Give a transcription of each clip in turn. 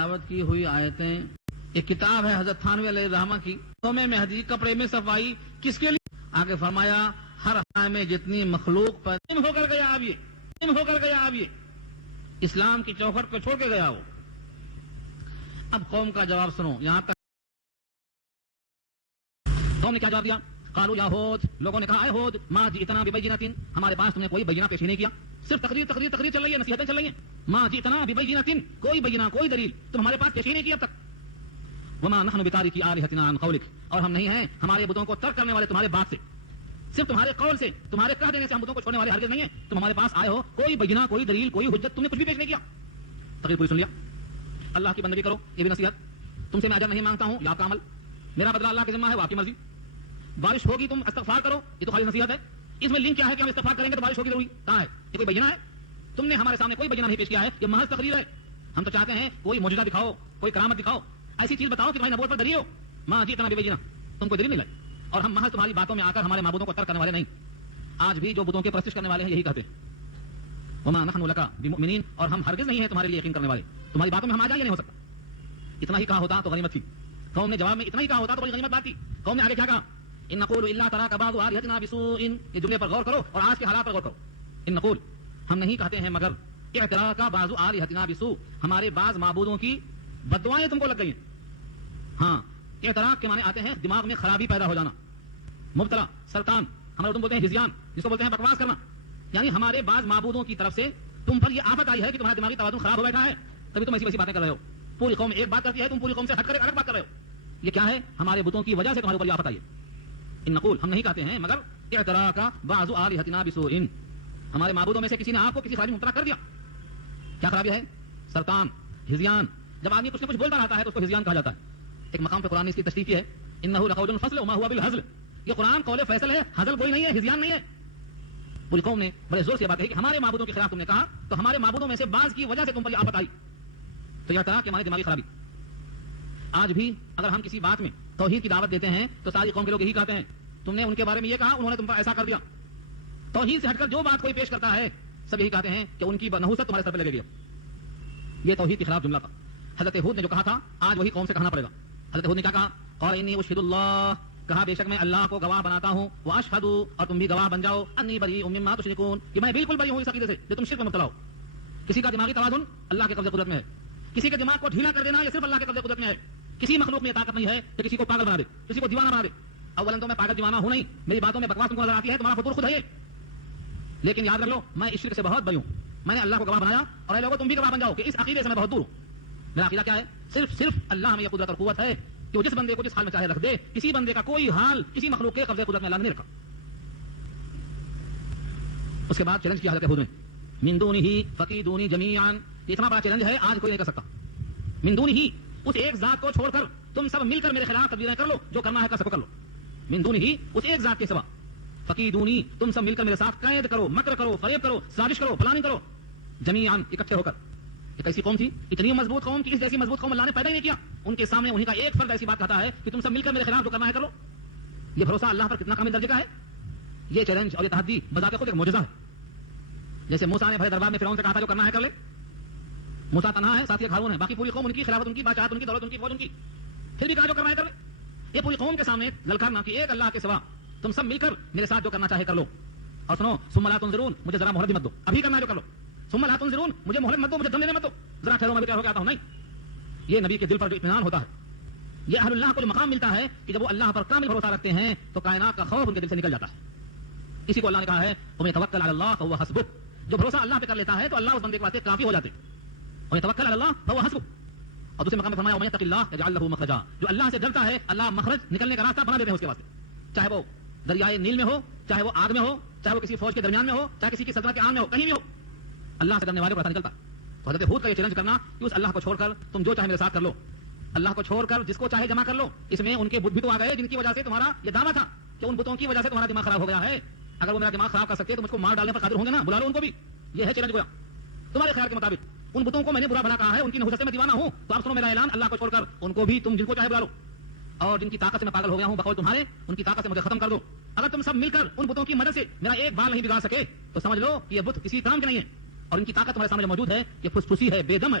تلاوت کی ہوئی آیتیں ایک کتاب ہے حضرت تھانوی علیہ الرحمہ کی، میں مہدی کپڑے میں صفائی کس کے لیے؟ آگے فرمایا ہر حال میں جتنی مخلوق پر ہو کر گیا اب یہ اسلام کی چوکھٹ کو چھوڑ کے گیا ہو۔ اب قوم کا جواب سنو، یہاں تک قوم نے کیا جواب دیا؟ قالوا یا ہود، لوگوں نے کہا اے ہود ما جئتنا ببینۃ، ہمارے پاس تم نے کوئی بینہ پیش نہیں کیا، صرف تقریر چل رہی ہے، نصیحتیں چل رہی ہیں۔ ما جئتنا ببینۃ، کوئی بینہ کوئی دلیل تم ہمارے پاس پیش ہی نہیں کیا اب تک۔ وما نحن بتارکی آلہتنا عن قولک، اور ہم نہیں ہیں ہمارے بتوں کو ترک کرنے والے تمہارے بات سے، صرف تمہارے قول سے، تمہارے کہہ دینے سے ہم بتوں کو چھوڑنے والے ہرگز نہیں ہیں۔ تم ہمارے پاس آئے ہو، کوئی بینہ کوئی دلیل کوئی حجت تم نے کچھ بھی پیش نہیں کیا۔ تقریر پوری سن لیا، اللہ کی بندگی کرو، یہ بھی نصیحت، تم سے میں اجر نہیں مانگتا ہوں، یہ آپ کا عمل، میرا بدلہ اللہ کے ذمہ ہے، وہ آپ کی مرضی۔ بارش ہوگی تم استغفار کرو، یہ تو خالی نصیحت ہے، اس میں لنک کیا ہے کہ ہم استغفار کریں گے تو بارش ہوگی ضروری؟ کہاں ہے؟ یہ کوئی بینہ ہے؟ تم نے ہمارے سامنے کوئی بینہ نہیں پیش کیا ہے، یہ محض تقریر ہے۔ ہم تو چاہتے ہیں کوئی معجزہ دکھاؤ، کوئی کرامت دکھاؤ، ایسی چیز بتاؤ کہ تمہاری نبوت پر دلیل ہو۔ ما جئتنا ببینہ، تم کوئی دلیل نہیں لائے، اور ہم محض تمہاری باتوں میں آ کر ہمارے معبودوں کو ترک کرنے والے نہیں۔ آج بھی جو بتوں کے پرستش کرنے والے ہیں یہی کہتے ہیں، وما نحن لک بمؤمنین، اور ہم ہرگز نہیں ہیں تمہارے لیے یقین کرنے والے، تمہاری باتوں میں ہم آ جائیں، یہ نہیں ہو سکتا۔ اتنا ہی کہا ہوتا تو غنیمت تھی، قوم نے جواب میں اتنا ہی کہا ہوتا تو بڑی غنیمت بات تھی۔ قوم نے آگے کیا کہا؟ ان نقول الا تراک بعض آلہتنا بسوء، یہ جملے پر غور کرو اور آج کے حالات پر غور کرو۔ ان نقول، ہم نہیں کہتے ہیں مگر اعتراک بعض آلہتنا بسوء، ہمارے بعض معبودوں کی بددعائیں تم کو لگ گئی ہیں۔ ہاں، اعتراک کے معنی آتے ہیں دماغ میں خرابی پیدا ہو جانا، مبتلا، سرطان، ہمارے تم بولتے ہیں ہذیان، جس کو بولتے ہیں بکواس کرنا، یعنی ہمارے بعض معبودوں کی طرف سے تم پر یہ آفت آئی ہے کہ تمہارا دماغی توازن خراب ہو بیٹھا ہے، تبھی تم ایسی ویسی باتیں کر رہے ہو۔ پوری قوم ایک بات کرتی ہے، تم پوری قوم سے ہٹ کر ایک الگ بات کر رہے ہو۔ یہ کیا ہے؟ ہمارے بتوں کی وجہ سے تمہارے اوپر یہ آفت آئی ہے۔ ان نقول، ہم نہیں کہتے ہیں مگر اعتراک بعض آلہتنا بسوء، ہمارے معبودوں میں سے کسی نے آپ کو کسی خرابی میں مبتلا کر دیا۔ کیا خرابی ہے؟ سرطان، ہذیان۔ جب آدمی کچھ نہ کچھ بولتا رہتا ہے تو اس کو ہذیان کہا جاتا ہے۔ ایک مقام پہ قرآن نے اس کی تشریح کی ہے، انہ لقول فصل وما هو بالهزل، یہ قرآن قول فیصل ہے، ہزل کوئی نہیں ہے، ہذیان نہیں ہے۔ پوری قوم نے بڑے زور سے بات کہی کہ ہمارے معبودوں کے خلاف تم نے کہا تو ہمارے معبودوں میں سے بعض کی وجہ سے تم پر یہ آفت آئی، تو یہ طرح کے ہماری دماغی خرابی۔ آج بھی اگر ہم کسی بات میں توحید کی دعوت دیتے ہیں تو ساری قوم کے لوگ یہی کہتے ہیں تم نے ان کے بارے میں یہ کہا، انہوں نے تم پر ایسا کر دیا۔ توحید سے ہٹ کر جو بات کوئی پیش کرتا ہے سب یہی کہتے ہیں کہ ان کی نحوست تمہارے سر پہ لگے گی۔ یہ توحید کے خلاف جملہ تھا۔ حضرت ہود نے جو کہا تھا آج وہی قوم سے کہنا پڑے گا۔ حضرت ہود نے کیا کہا؟ قال انی اشہد اللہ، کہا بے شک میں اللہ کو گواہ بناتا ہوں، واشہد، اور تم بھی گواہ بن جاؤ، انی بریء مما تشرکون، کہ میں بالکل بری ہوں اس عقیدے سے جو تم شرک میں مبتلا ہو۔ کسی کا دماغی توازن اللہ کے قبضے قدرت میں ہے، کسی کے دماغ کو ڈھیلا کر دینا یہ صرف اللہ کے قبضے قدرت میں ہے۔ کسی مخلوق میں یہ طاقت نہیں ہے کہ کسی کو پاگل بنا دے، کسی کو دیوانہ بنا دے۔ اولاً تو میں پاگل دیوانہ ہوں نہیں، میری باتوں میں بکواس تم کو نظر آتی ہے، تمہارا فطور خود ہے یہ، لیکن یاد رکھ لو میں اس شرک سے بہت بری ہوں، میں نے اللہ کو گواہ بنایا، اور اے لوگوں تم بھی گواہ بن جاؤ کہ اس عقیدے سے میں بہت دور ہوں۔ میرا عقیدہ کیا ہے؟ صرف اللہ میں یہ قدرت اور قوت ہے کہ وہ جس بندے کو جس حال میں چاہے رکھ دے، کسی بندے کا کوئی حال کسی مخلوق کے قبضے قدرت میں اللہ نے نہیں رکھا۔ اس کے بعد چیلنج کیا حضرت ہود نے، من دونہ فقیدونی جمیعا، یہ اتنا بڑا چیلنج ہے آج کوئی نہیں کر سکتا۔ من دونہ، اس ایک ذات کو چھوڑ کر تم سب مل کر میرے خلاف تدبیریں کر لو، جو کرنا ہے کر سب کر لو۔ من دونہ، اس ایک ذات کے سوا، فقیدونی، تم سب مل کر میرے ساتھ قید کرو، مکر کرو، فریب کرو، سازش کرو، پلاننگ کرو، جمیعا، اکٹھے ہو کر۔ ایک ایسی قوم تھی، اتنی مضبوط قوم کہ اس جیسی مضبوط قوم اللہ نے پیدا ہی نہیں کیا، ان کے سامنے انہیں کا ایک فرد ایسی بات کہتا ہے کہ تم سب مل کر میرے خلاف جو کرنا ہے کر لو۔ یہ بھروسہ اللہ پر کتنا کامل درجے کا ہے۔ یہ چیلنج اور یہ تحدی بذات خود ایک معجزہ ہے۔ جیسے موسیٰ نے بھرے دربار میں فرعون سے کہا تھا جو کرنا ہے کر لے، موسیٰ تنہا ہے، ساتھ ہی ہارون ہے، باقی پوری قوم ان کی، خلافت ان کی، بادشاہت ان کی، دولت ان کی، فوج ان کی، پھر بھی کہا جو کرنا ہے کر لے۔ یہ پوری قوم کے سامنے للکارنا کہ ایک اللہ کے سوا تم سب مل کر میرے ساتھ جو کرنا چاہے کر لو۔ اور سنو، ثم لا تنظرون، مجھے ذرا مہلت مت دو، ابھی کرنا ہے جو کر لو۔ ثم لا تنظرون، مجھے مہلت مت دو، مجھے دم لینے مت دو، ذرا ٹھہرو میں بھی تیار ہو کے آتا ہوں۔ نہیں، یہ نبی کے دل پر جو اطمینان ہوتا ہے، یہ اہل اللہ کو جو مقام ملتا ہے کہ جب وہ اللہ پر کامل بھروسہ رکھتے ہیں تو کائنات کا خوف ان کے دل سے نکل جاتا ہے۔ اسی کو اللہ نے کہا ہے ومن يتوکل علی اللہ فهو حسبہ، جو بھروسہ اللہ پہ کر لیتا ہے تو اللہ اس بندے کے واسطے کافی ہو جاتے ہیں۔ ومن يتوکل علی اللہ فهو حسبہ، اور دوسرے مقام میں فرمایا ومن يتق اللہ يجعل له مخرجا، جو اللہ سے ڈرتا ہے اللہ مخرج نکلنے کا راستہ بنا دیتے ہیں اس کے واسطے، چاہے وہ دریائے نیل میں ہو، چاہے وہ آگ میں ہو، چاہے وہ کسی فوج کے درمیان میں ہو، چاہے کسی کی سلطنت کے عام میں ہو، کہیں بھی ہو، اللہ سے ڈرنے والے کو راستہ نکلتا ہے۔ تو حضرت ہود کا یہ چیلنج کرنا کہ اس اللہ کو چھوڑ کر تم جو چاہے میرے ساتھ کر لو، اللہ کو چھوڑ کر جس کو چاہے جمع کر لو، اس میں ان کے بت بھی تو آ گئے جن کی وجہ سے تمہارا یہ دعویٰ تھا کہ ان بتوں کی وجہ سے تمہارا دماغ خراب ہو گیا ہے، اگر وہ میرا دماغ خراب کر سکتے تو مجھ کو مار ڈالنے پر قادر ہوں گے نا، بلا لو ان کو بھی۔ یہ ہے چیلنج گویا تمہارے خیال کے مطابق ان بتوں کو میں نے برا بھلا کہا ہے، ان کی نحوست سے میں دیوانہ ہوں، تو اب سنو میرا اعلان، اللہ کو چھوڑ کر ان کو بھی تم جن کو چاہے بلا لو، اور جن کی طاقت سے میں پاگل ہو گیا ہوں بقول تمہارے، ان کی طاقت سے مجھے ختم کر دو۔ اگر تم سب مل کر ان بتوں کی مدد سے میرا ایک بال نہیں بگاڑ سکے تو سمجھ لو کہ یہ بت کسی کام کے نہیں ہے، اور ان کی طاقت تمہارے سامنے موجود ہے، یہ پھسپھسی ہے، بے دم ہے۔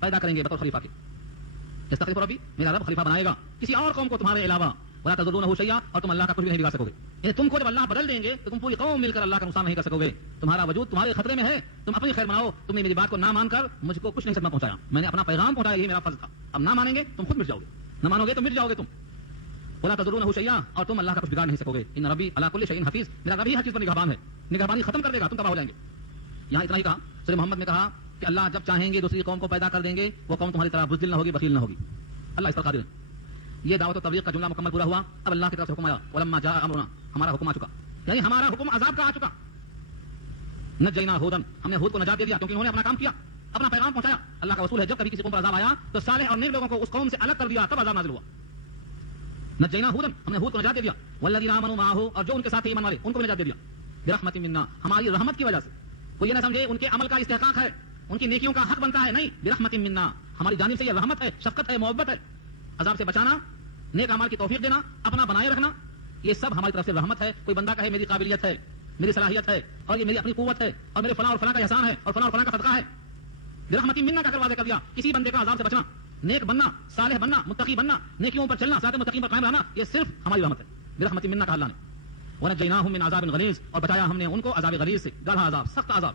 پیدا کریں گے بطور خلیفہ کے. یستخلف ربی, میرا رب خلیفہ بنائے گا کسی اور قوم کو تمہارے علاوہ, ولا تضرونه شیئا, اور تم اللہ کا کچھ بھی نہیں بگاڑ سکو گے. یعنی تم کو جب اللہ بدل دیں گے تو تم پوری قوم مل کر اللہ کا نقصان نہیں کر سکو گے. تمہارا وجود تمہارے خطرے میں ہے, تم اپنی خیر بناؤ. تم نے میری بات کو نہ مان کر مجھ کو کچھ نہیں صدمہ پہنچایا, میں نے اپنا پیغام پہنچایا, یہی میرا فرض تھا. اب نہ مانیں گے تم خود مٹ جاؤ گے, نہ مانو گے تو مٹ جاؤ گے تم. ولا تضرونه شیئا, اور تم اللہ کا کچھ بگاڑ نہیں سکو گے. ان ربی علی کل شیء حفیظ, میرا رب ہی ہر چیز پر نگہبان ہے, نگہبانی ختم کر دے گا, تم تباہ ہو جائیں گے. یہاں اتنا ہی کہا. سورہ محمد میں کہا کہ اللہ جب چاہیں گے دوسری قوم کو پیدا کر دیں گے, وہ قوم تمہاری طرح بزدل نہ ہوگی, بخیل نہ ہوگی. اللہ اس پر قادر ہے. یہ دعوت و تبلیغ کا جملہ مکمل پورا ہوا. اب اللہ کی طرف سے حکم آیا, ولما جاء امرنا, ہمارا حکم آ چکا, یعنی ہمارا حکم عذاب کا آ چکا. نجینا ہودن, ہم نے ہود کو نجات دے دیا کیونکہ انہوں نے اپنا کام کیا, اپنا پیغام پہنچایا. اللہ کا اصول ہے جب کبھی کسی قوم پر عذاب آیا تو صالح اور نیک لوگوں کو اس قوم سے الگ کر دیا, تب عذاب نازل ہوا. نجینا ہودن, ہم نے ہود کو نجات دے دیا. والذین آمنوا معه, اور جو ان کے ساتھ ایمان والے ان کو بھی نجات دے دیا. برحمت منا, ہماری رحمت کی وجہ سے. کوئی یہ نہ سمجھے ان کے عمل کا استحقاق ہے, ان کی نیکیوں کا حق بنتا ہے, نہیں. برحمت منا, ہماری جانب سے یہ رحمت ہے, شفقت ہے, محبت ہے. عذاب سے بچانا, نیک اعمال کی توفیق دینا, اپنا بنائے رکھنا, یہ سب ہماری طرف سے رحمت ہے. کوئی بندہ کہے میری قابلیت ہے, میری صلاحیت ہے, اور یہ میری اپنی قوت ہے, اور میرے فلاں اور فلاں کا احسان ہے, اور فلاں اور فلاں کا صدقہ ہے. برحمت منا کا واضح کر دیا. کسی بندے کا عذاب سے بچنا, نیک بننا, صالح بننا, متقی بننا, نیکیوں پر چلنا, صراط مستقیم پر قائم رہنا, یہ صرف ہماری رحمت ہے. برحمت منا کا اللہ نے. ونجیناہم من عذاب غلیظ, اور بچایا ہم نے ان کو عذاب غلیظ سے, گڑھا عذاب, سخت عذاب.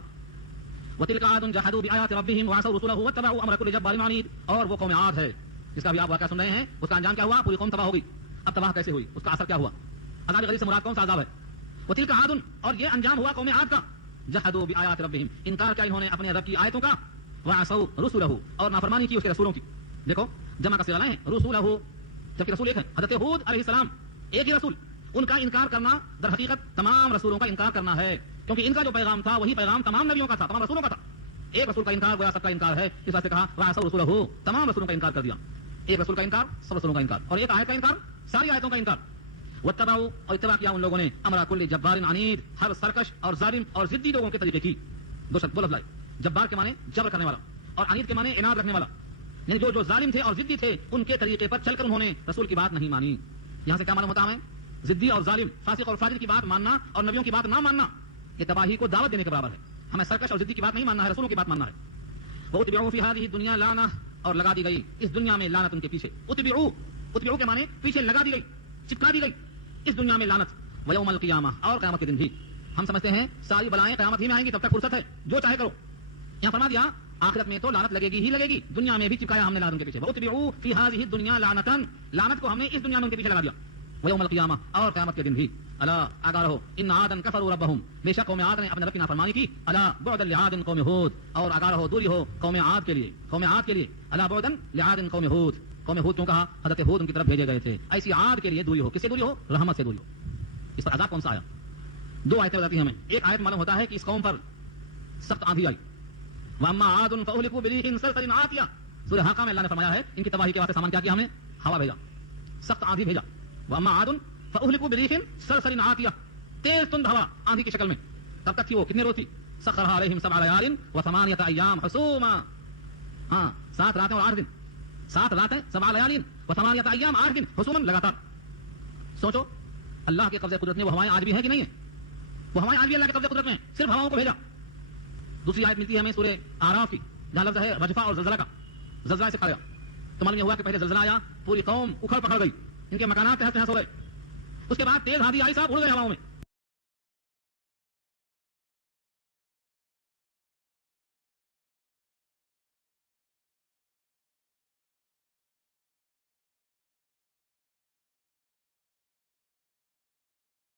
وتلک عاد جحدوا بآیات ربهم وعصوا رسله واتبعوا امر كل جبار عنید, اور وہ قوم عاد ہے جس کا بھی آپ واقعہ سن رہے ہیں. اس کا انجام کیا ہوا؟ پوری قوم تباہ ہو گئی. اب تباہ کیسے ہوئی, اس کا اثر کیا ہوا؟ عذاب غلیظ سے مراد کون سا عذاب ہے؟ وتلک عاد, اور یہ انجام ہوا قوم عاد کا. جحدوا بآیات ربهم, انکار کیا انہوں نے اپنے رب کی آیتوں کا. وعصوا رسله, اور نافرمانی کی اس کے رسولوں کی. دیکھو جمع کا صیغہ لائیں, رسوله, جبکہ رسول ایک ہے, حضرت ہود علیہ السلام ایک ہی رسول. ان کا انکار کرنا در حقیقت تمام رسولوں کا انکار کرنا ہے, کیونکہ ان کا جو پیغام تھا وہی پیغام تمام نبیوں کا تھا, تمام رسولوں کا تھا. ایک رسول کا انکار گویا سب کا انکار ہے, اس واسطے کہا وعصوا رسوله, تمام رسولوں کا انکار کر دیا. ایک رسول کا انکار, سب رسولوں کا انکار, اور ایک آیت کا انکار, ساری آیتوں کا انکار. واتبعوا, اور اتباع کیا ان لوگوں نے امر کل جبار عنید, ہر سرکش اور ظالم اور ضدی لوگوں کے طریقے کی. دو لفظ لائے. جبار کے معنی جبر کرنے والا, اور عنید کے معنی عناد رکھنے والا, یعنی جو ظالم تھے اور ضدی تھے ان کے طریقے پر چل کر انہوں نے رسول کی بات نہیں مانی. یہاں سے کیا معلوم ہوتا ہے؟ ضدی اور ظالم, فاسق اور فاجر کی بات ماننا اور نبیوں کی بات نہ ماننا یہ تباہی کو دعوت دینے کے برابر ہے. ہمیں سرکش اور ضدی کی بات نہیں ماننا ہے, رسولوں کی بات ماننا ہے. واتبعوا فی هذه الدنیا لعنہ, اور لگا دی گئی اس دنیا میں لعنت ان کے پیچھے. اتبعوا کے معنی پیچھے لگا دی گئی, چپکا دی گئی اس دنیا میں لعنت. ویوم القیامہ, اور قیامت کے دن بھی. ہم سمجھتے ہیں ساری بلائیں قیامت ہی میں آئیں گی, تب تک فرصت ہے, جو چاہے کرو. یہاں فرما دیا آخرت میں تو لعنت لگے گی ہی لگے گی, دنیا میں بھی چپکایا ہم نے لعنت ان کے پیچھے. واتبعوا فی هذه الدنیا لعنتا, لعنت کو ہم نے اس دنیا میں ان کے پیچھے لگا دیا. ویوم القیامہ, اور قیامت کے دن بھی. الا آگاہ رہو, ان عادا کفروا ربهم, بے شک قوم عاد نے اپنے رب کی نافرمانی کی. الا بعدا لعاد قوم ہود, اور آگاہ رہو, دوری ہو قوم عاد کے لیے, قوم عاد کے لیے. الا بعدا لعاد قوم ہود, قوم ہود کیوں کہا؟ حضرت ہود ان کی طرف بھیجے گئے تھے. ایسی عاد کے لیے دوری ہو, کس سے دوری ہو؟ رحمت سے دوری ہو. اس پر عذاب کون سا آیا؟ دو آیتیں بتاتی ہیں ہمیں. ایک آیت معلوم ہوتا ہے کہ اس قوم پر سخت آندھی آئی. واما عاد فاهلكوا بريح صرصر عاتيه, سورہ حاقہ میں اللہ نے فرمایا ہے ان کی تباہی کے واسطے سامان کیا کیا ہم نے؟ ہوا بھیجا, سخت آندھی بھیجا. واما عاد فاهلكوا بريح صرصر عاتيه, تیز تند ہوا آندھی کی شکل میں. تب تک تھی وہ کتنے روز تھی؟ سخرها عليهم 7 ليال و8 ايام حسوما, ہاں 7 راتیں اور 8 دن, 7 راتیں 7 ليال و8 ايام 8 دن حسوما, لگاتار. سوچو اللہ کے قبضے قدرت میں وہ ہوائیں آج بھی ہیں کہ نہیں ہیں؟ وہ ہوائیں آج بھی اللہ کے قبضے قدرت میں, صرف ہواؤں کو بھیجا. دوسری آیت ملتی ہے ہمیں سورہ اعراف کی, جہاں لفظ ہے رجفہ اور زلزلہ کا. زلزلہ سے کھا گیا تو معلوم یہ ہوا کہ پہلے زلزلہ آیا, پوری قوم اکھڑ پکڑ گئی, ان کے مکانات تہس نہس ہو گئے. اس کے بعد تیز آندھی آئی, صاحب اڑ گئے ہواؤں میں.